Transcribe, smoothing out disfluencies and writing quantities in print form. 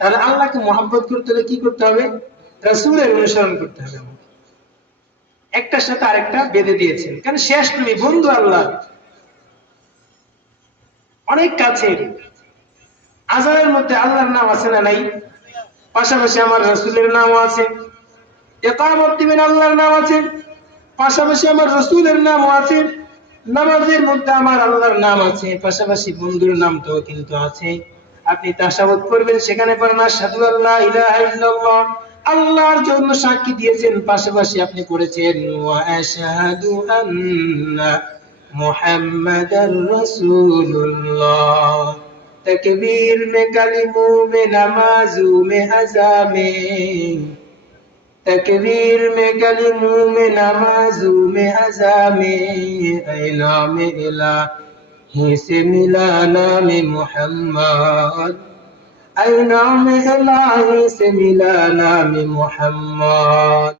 তাহলে আল্লাহকে মহব্বত করতে হলে কি করতে হবে? রাসূলের অনুসরণ করতে হবে। একটার সাথে আরেকটা বেঁধে দিয়েছেন, কারণ শেষ তুমি বন্ধু আল্লাহ অনেক কাছে। আযানের মধ্যে আল্লাহর নাম আছে না নাই? পাশাপাশি আমার রাসূলের নামও আছে। ইকামত দিবেন, আল্লাহর নাম আছে, পাশাপাশি আমার রাসূলের নামও আছে। নামাজের মধ্যে আমার আল্লাহর নাম আছে, পাশাপাশি বন্ধুর নামটাও কিন্তু আছে। আপনি তাশাহুদ পড়বেন, সেখানে পড়েন আশহাদু আল্লা ইলাহা ইল্লাল্লাহ, আল্লাহর জন্য সাক্ষী দিয়েছেন, পাশাপাশি আপনি পড়েছেন ওয়া আশহাদু আন্না মুহাম্মাদার রাসূলুল্লাহ। तकबीर में कलिमों में नमाजों में अज़ामें, तकबीर में कलिमों में नमाजों में अज़ामें, ऐ नाम इलाही से मिला नाम मुहम्मद, ऐ नाम इलाही से मिला नाम मुहम्मद।